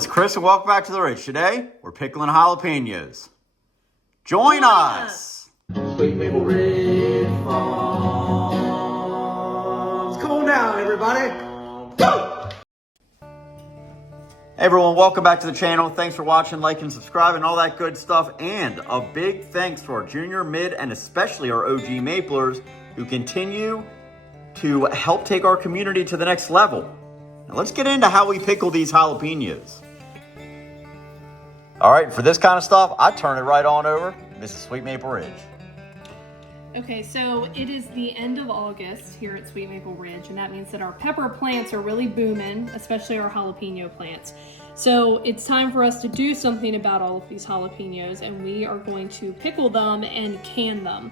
it's Chris and welcome back to The Ridge. Today, we're pickling jalapenos. Join us! Sweet Maple Ridge Farms. Come on down, everybody. Go! Hey everyone, welcome back to the channel. Thanks for watching, liking, subscribing, all that good stuff. And a big thanks to our junior, mid, and especially our OG Maplers who continue to help take our community to the next level. Now let's get into how we pickle these jalapenos. All right, for this kind of stuff, I turn it right on over. This is Sweet Maple Ridge. Okay, so it is the end of August here at Sweet Maple Ridge, and that means that our pepper plants are really booming, especially our jalapeno plants. So it's time for us to do something about all of these jalapenos, and we are going to pickle them and can them.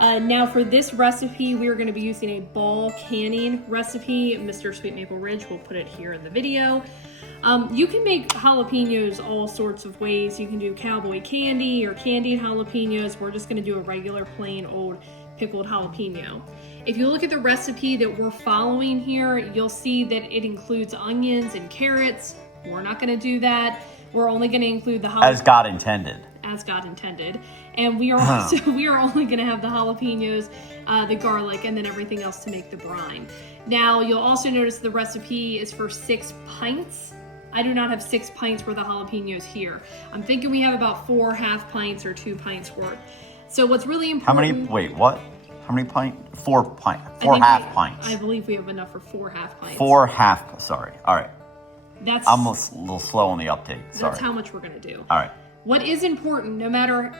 Now for this recipe, we are going to be using a ball canning recipe. Mr. Sweet Maple Ridge will put it here in the video. You can make jalapenos all sorts of ways. You can do cowboy candy or candied jalapenos. We're just going to do a regular plain old pickled jalapeno. If you look at the recipe that we're following here, you'll see that it includes onions and carrots. We're not going to do that. We're only going to include the jalapenos. As God intended. As God intended. And we are also, we are only going to have the jalapenos, the garlic, and then everything else to make the brine. Now, you'll also notice the recipe is for 6 pints. I do not have 6 pints worth of jalapenos here. I'm thinking we have about 4 half pints or 2 pints worth. So what's really important... How many, wait, what? How many pints? 4 pints. 4 half pints. I believe we have enough for 4 half pints. 4 half, sorry. All right. That's... I'm a little slow on the uptake, sorry. That's how much we're gonna do. All right. What is important, no matter...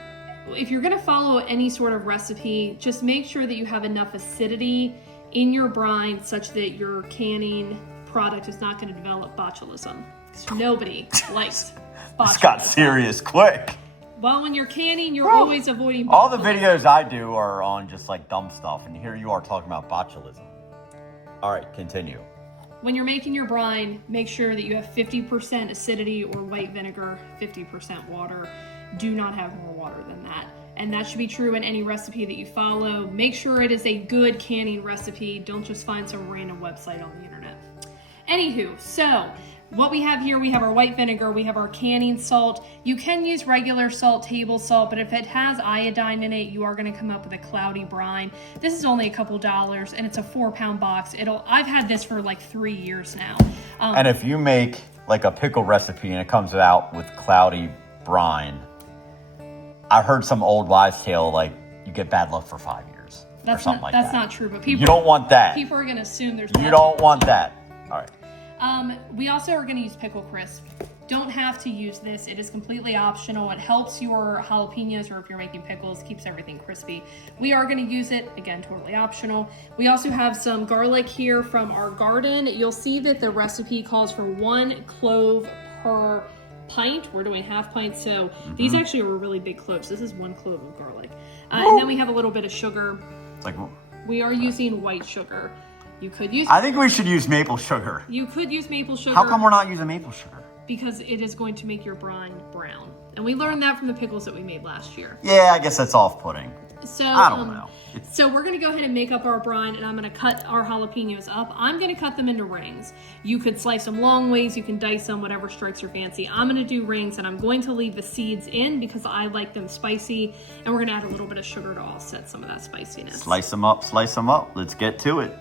If you're gonna follow any sort of recipe, just make sure that you have enough acidity in your brine such that your canning product is not gonna develop botulism. Nobody likes botulism. This got serious quick. Well, when you're canning, you're always avoiding botulism. All the videos I do are on just like dumb stuff, and here you are talking about botulism. All right, continue. When you're making your brine, make sure that you have 50% acidity or white vinegar, 50% water. Do not have more water than that. And that should be true in any recipe that you follow. Make sure it is a good canning recipe. Don't just find some random website on the internet. Anywho, so what we have here, we have our white vinegar, we have our canning salt. You can use regular salt, table salt, but if it has iodine in it, you are gonna come up with a cloudy brine. This is only a couple dollars and it's a 4-pound box. I've had this for like 3 years now. And if you make like a pickle recipe and it comes out with cloudy brine, I heard some old wives' tale, like you get bad luck for 5 years or something like that. That's not true, but people... You don't want that. People are gonna assume there's... You don't want that. All right. We also are going to use pickle crisp. Don't have to use this. It is completely optional. It helps your jalapenos, or if you're making pickles, keeps everything crispy. We are going to use it, again, totally optional. We also have some garlic here from our garden. You'll see that the recipe calls for 1 clove per pint. We're doing half pints, so these actually are really big cloves. This is 1 clove of garlic. And then we have a little bit of sugar. It's like, we are using white sugar. You could use... I think we should use maple sugar. You could use maple sugar. How come we're not using maple sugar? Because it is going to make your brine brown. And we learned that from the pickles that we made last year. Yeah, I guess that's off-putting. So I don't know. So we're gonna go ahead and make up our brine, and I'm gonna cut our jalapenos up. I'm gonna cut them into rings. You could slice them long ways, you can dice them, whatever strikes your fancy. I'm gonna do rings, and I'm going to leave the seeds in because I like them spicy, and we're gonna add a little bit of sugar to offset some of that spiciness. Slice them up, slice them up. Let's get to it.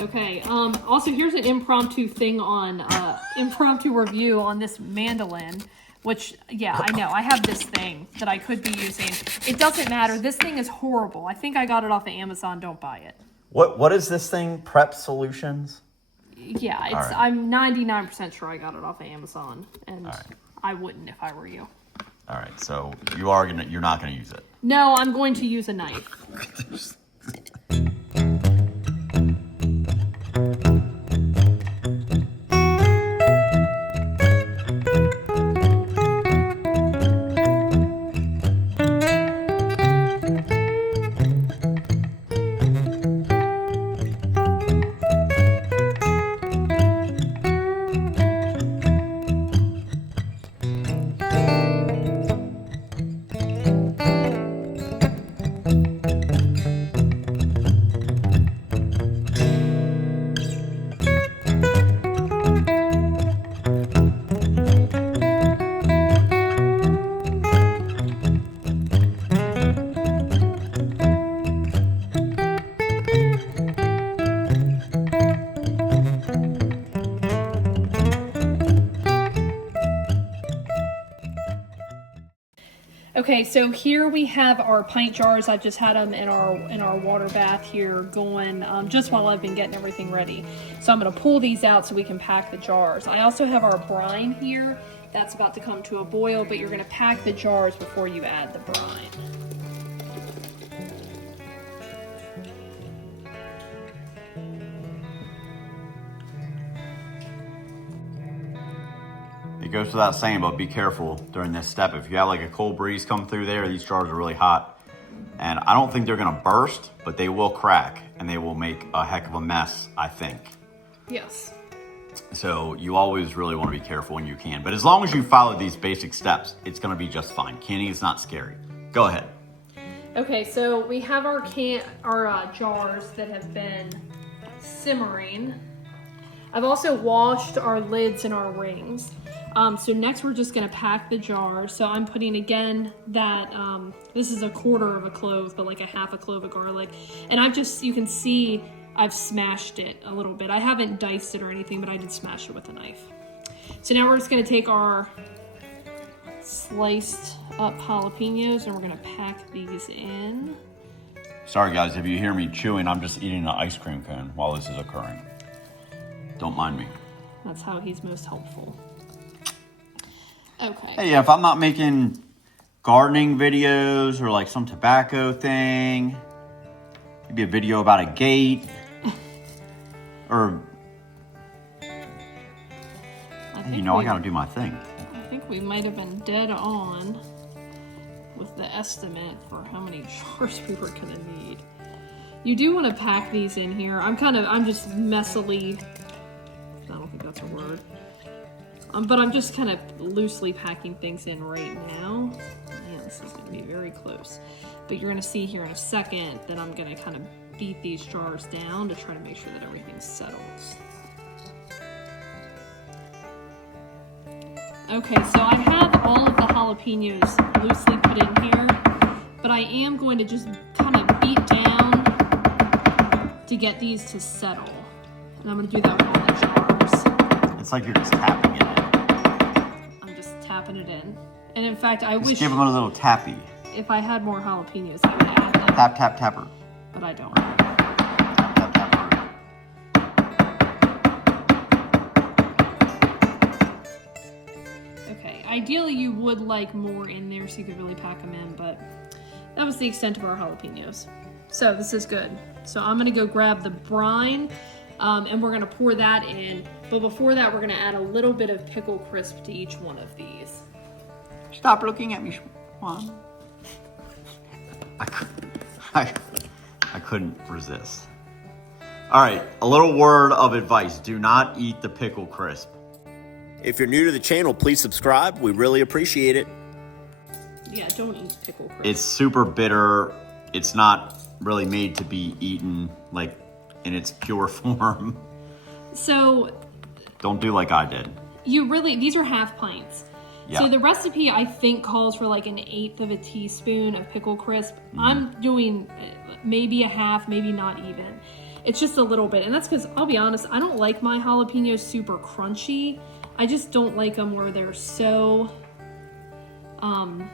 Okay, also here's an impromptu thing on, impromptu review on this mandolin, which, yeah, I know, I have this thing that I could be using. It doesn't matter, this thing is horrible. I think I got it off of Amazon, don't buy it. What is this thing? Prep Solutions? Yeah, it's, right. I'm 99% sure I got it off of Amazon, and right. I wouldn't if I were you. All right, so you're not gonna use it. No, I'm going to use a knife. Okay, so here we have our pint jars. I've just had them in our water bath here going just while I've been getting everything ready. So I'm going to pull these out so we can pack the jars. I also have our brine here. That's about to come to a boil, but you're going to pack the jars before you add the brine. It goes without saying, but be careful during this step. If you have like a cold breeze come through there, these jars are really hot. And I don't think they're gonna burst, but they will crack and they will make a heck of a mess, I think. Yes. So you always really wanna be careful when you can. But as long as you follow these basic steps, it's gonna be just fine. Canning is not scary. Go ahead. Okay, so we have our jars that have been simmering. I've also washed our lids and our rings. So next we're just gonna pack the jar. So I'm putting again that, this is a quarter of a clove, but like a half a clove of garlic. And you can see I've smashed it a little bit. I haven't diced it or anything, but I did smash it with a knife. So now we're just gonna take our sliced up jalapenos and we're gonna pack these in. Sorry guys, if you hear me chewing, I'm just eating an ice cream cone while this is occurring. Don't mind me. That's how he's most helpful. Okay. Hey, if I'm not making gardening videos or like some tobacco thing, maybe a video about a gate, or, I gotta do my thing. I think we might have been dead on with the estimate for how many jars we were gonna need. You do want to pack these in here. I'm just messily, I don't think that's a word. But I'm just kind of loosely packing things in right now. Man, this is going to be very close. But you're going to see here in a second that I'm going to kind of beat these jars down to try to make sure that everything settles. Okay, so I have all of the jalapenos loosely put in here, but I am going to just kind of beat down to get these to settle. And I'm going to do that with all the jars. It's like you're just tapping it in. Tapping it in. And in fact, I Just wish give them a little tappy. if I had more jalapenos, I would add them. Tap, tap, tapper. But I don't. Tap, tap, tapper. Okay, ideally you would like more in there so you could really pack them in, but that was the extent of our jalapenos. So this is good. So I'm gonna go grab the brine and we're gonna pour that in. But before that, we're gonna add a little bit of pickle crisp to each one of these. Stop looking at me, Juan. I couldn't resist. All right, a little word of advice. Do not eat the pickle crisp. If you're new to the channel, please subscribe. We really appreciate it. Yeah, don't eat pickle crisp. It's super bitter. It's not really made to be eaten like in its pure form. So don't do like I did. These are half pints. Yeah. So the recipe I think calls for like 1/8 of a teaspoon of pickle crisp. I'm doing maybe a half, maybe not even. It's just a little bit. And that's because I'll be honest, I don't like my jalapenos super crunchy. I just don't like them where they're so and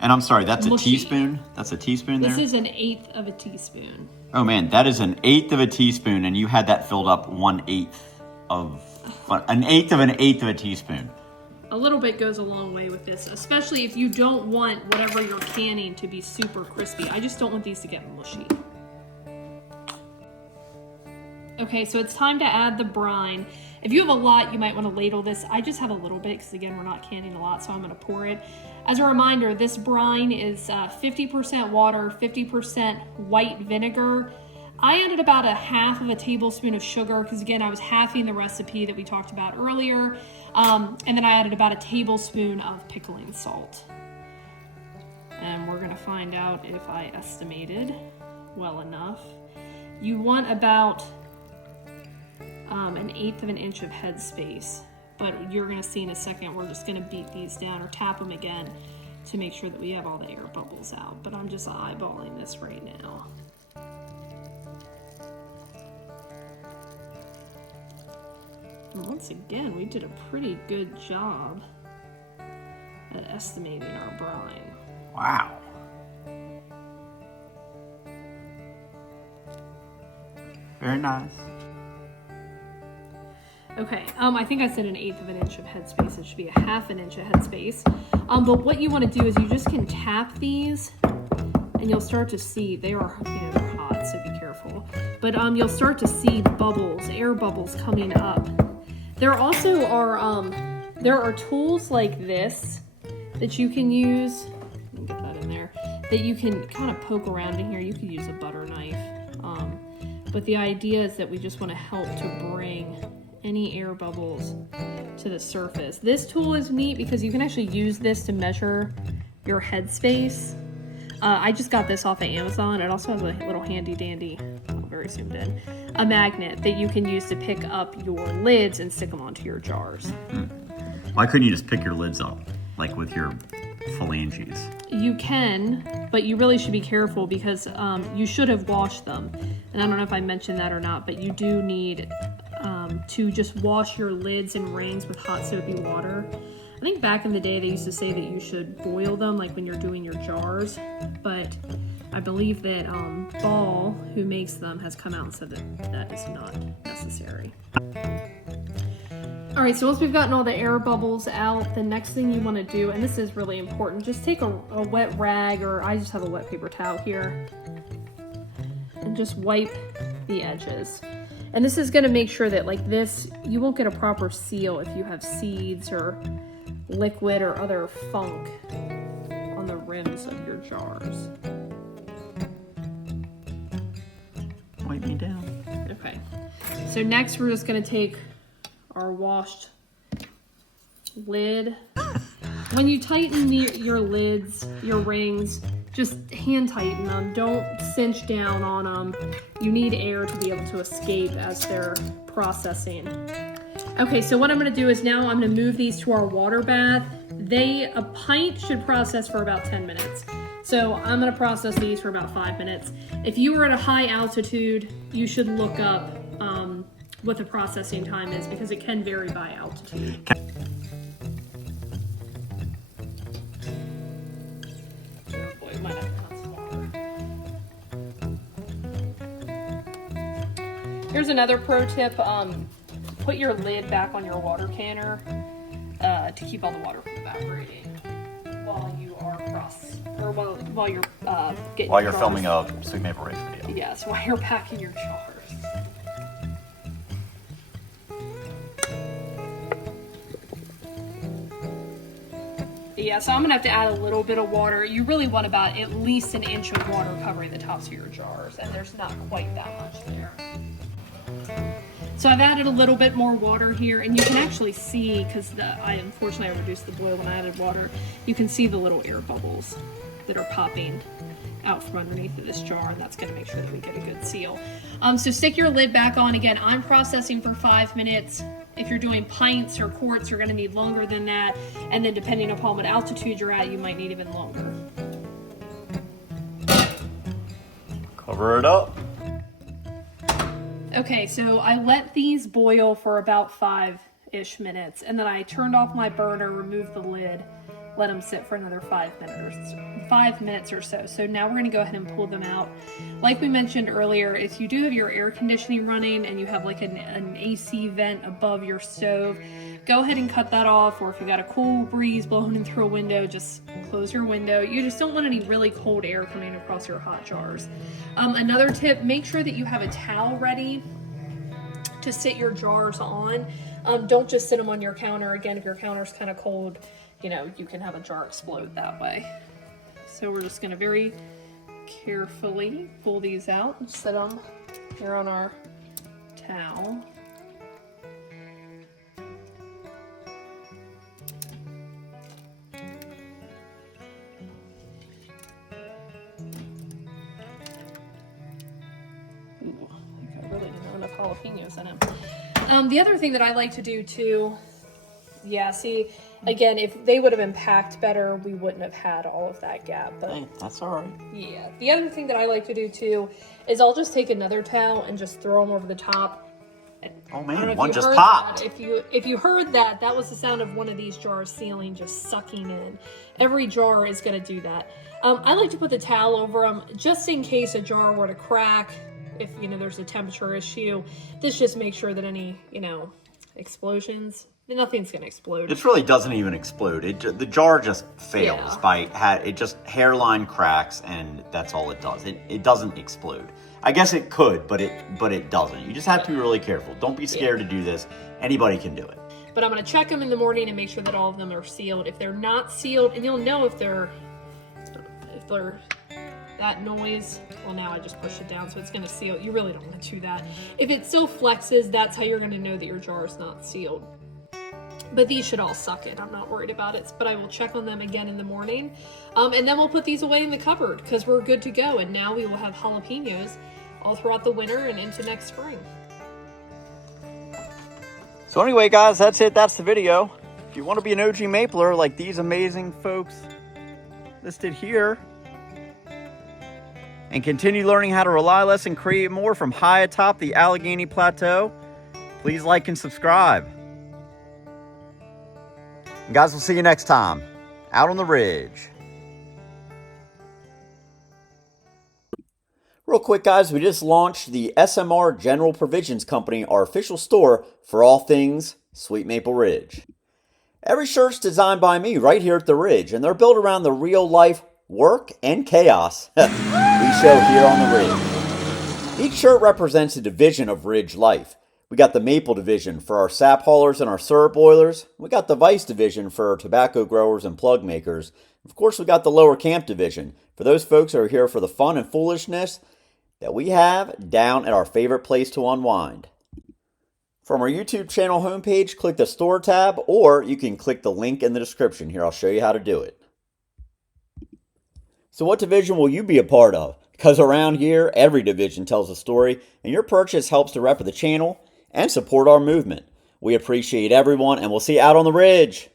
I'm sorry, that's mushy. a teaspoon? That's a teaspoon there? This is 1/8 of a teaspoon. Oh man, that is 1/8 of a teaspoon, and you had that filled up 1/8 of a teaspoon. A little bit goes a long way with this, especially if you don't want whatever you're canning to be super crispy. I just don't want these to get mushy. Okay, so it's time to add the brine. If you have a lot, you might want to ladle this. I just have a little bit because again, we're not canning a lot, so I'm going to pour it. As a reminder, this brine is 50% water, 50% white vinegar. I added about 1/2 of a tablespoon of sugar because again, I was halving the recipe that we talked about earlier. And then I added about a tablespoon of pickling salt. And we're gonna find out if I estimated well enough. You want about 1/8 of an inch of headspace, but you're gonna see in a second, we're just gonna beat these down or tap them again to make sure that we have all the air bubbles out. But I'm just eyeballing this right now. And once again, we did a pretty good job at at estimating our brine. Wow. Very nice. Okay, I think I said 1/8 of an inch of headspace. It should be 1/2 inch of headspace. But what you want to do is you just can tap these, and you'll start to see they are, they're hot, so be careful. But you'll start to see bubbles, air bubbles coming up. There also are there are tools like this that you can use. Let me get that in there. That you can kind of poke around in here. You could use a butter knife. But the idea is that we just want to help to bring any air bubbles to the surface. This tool is neat because you can actually use this to measure your headspace. I just got this off of Amazon. It also has a little handy dandy, very zoomed in, a magnet that you can use to pick up your lids and stick them onto your jars. Why couldn't you just pick your lids up, like with your phalanges? You can, but you really should be careful because you should have washed them. And I don't know if I mentioned that or not, but you do need to just wash your lids and rings with hot soapy water. I think back in the day they used to say that you should boil them like when you're doing your jars, but I believe that Ball, who makes them, has come out and said that that is not necessary. All right, so once we've gotten all the air bubbles out, the next thing you want to do, and this is really important, just take a wet rag, or I just have a wet paper towel here, and just wipe the edges. And this is going to make sure that, like this, you won't get a proper seal if you have seeds or liquid or other funk on the rims of your jars. Wipe me down. Okay, so next we're just going to take our washed lid. When you tighten your lids, your rings, just hand tighten them. Don't cinch down on them. You need air to be able to escape as they're processing. Okay, so what I'm gonna do is now I'm gonna move these to our water bath. A pint should process for about 10 minutes. So I'm gonna process these for about 5 minutes. If you were at a high altitude, you should look up what the processing time is because it can vary by altitude. Oh boy, might have to cut some water. Here's another pro tip. Put your lid back on your water canner to keep all the water from evaporating while you are while you're getting While you're jars. filming a Sweet Maple Race video. Yes, while you're packing your jars. Yeah, so I'm gonna have to add a little bit of water. You really want about at least an inch of water covering the tops of your jars, and there's not quite that much there. So I've added a little bit more water here, and you can actually see, because unfortunately I reduced the boil when I added water, you can see the little air bubbles that are popping out from underneath of this jar, and that's gonna make sure that we get a good seal. So stick your lid back on. Again, I'm processing for 5 minutes. If you're doing pints or quarts, you're gonna need longer than that. And then depending upon what altitude you're at, you might need even longer. Cover it up. Okay, so I let these boil for about 5-ish minutes, and then I turned off my burner, removed the lid, let them sit for another 5 minutes or so. So now we're gonna go ahead and pull them out. Like we mentioned earlier, if you do have your air conditioning running and you have like an AC vent above your stove, go ahead and cut that off, or if you got a cool breeze blowing in through a window, just close your window. You just don't want any really cold air coming across your hot jars. Another tip, make sure that you have a towel ready to sit your jars on. Don't just sit them on your counter. Again, if your counter's kind of cold, you can have a jar explode that way. So we're just gonna very carefully pull these out and set them here on our towel. Ooh, I really didn't have enough jalapenos in it. The other thing that I like to do too, yeah, see, again, if they would have been packed better, we wouldn't have had all of that gap. But Hey, that's all right. yeah, the other thing that I like to do too is I'll just take another towel and just throw them over the top Oh I don't know man, if one you just heard popped. that. If you heard that, that was the sound of one of these jars sealing, just sucking in. Every jar is going to do that. I like to put the towel over them just in case a jar were to crack. If there's a temperature issue, this just makes sure that any explosions, nothing's going to explode. It really doesn't even explode. The jar just fails Yeah. it just hairline cracks, and that's all it does. It doesn't explode. I guess it could, but it doesn't. You just have to be really careful. Don't be scared to do this. Anybody can do it. But I'm going to check them in the morning and make sure that all of them are sealed. If they're not sealed, and you'll know if they're that noise. Well, now I just pushed it down, so it's going to seal. You really don't want to do that. If it still flexes, that's how you're going to know that your jar is not sealed. But these should all suck it. I'm not worried about it. But I will check on them again in the morning. And then we'll put these away in the cupboard because we're good to go. And now we will have jalapenos all throughout the winter and into next spring. So anyway, guys, that's it. That's the video. If you want to be an OG mapler like these amazing folks listed here, and continue learning how to rely less and create more from high atop the Allegheny Plateau, please like and subscribe. And guys, we'll see you next time out on the ridge. Real quick, guys, we just launched the SMR General Provisions Company, our official store for all things Sweet Maple Ridge. Every shirt's designed by me right here at the Ridge, and they're built around the real-life work and chaos we show here on the Ridge. Each shirt represents a division of Ridge life. We got the Maple division for our sap haulers and our syrup boilers. We got the Vice division for our tobacco growers and plug makers. Of course, we got the Lower Camp division for those folks who are here for the fun and foolishness that we have down at our favorite place to unwind. From our YouTube channel homepage, click the store tab, or you can click the link in the description here. I'll show you how to do it. So what division will you be a part of? Because around here, every division tells a story, and your purchase helps to rep the channel and support our movement. We appreciate everyone, and we'll see you out on the Ridge.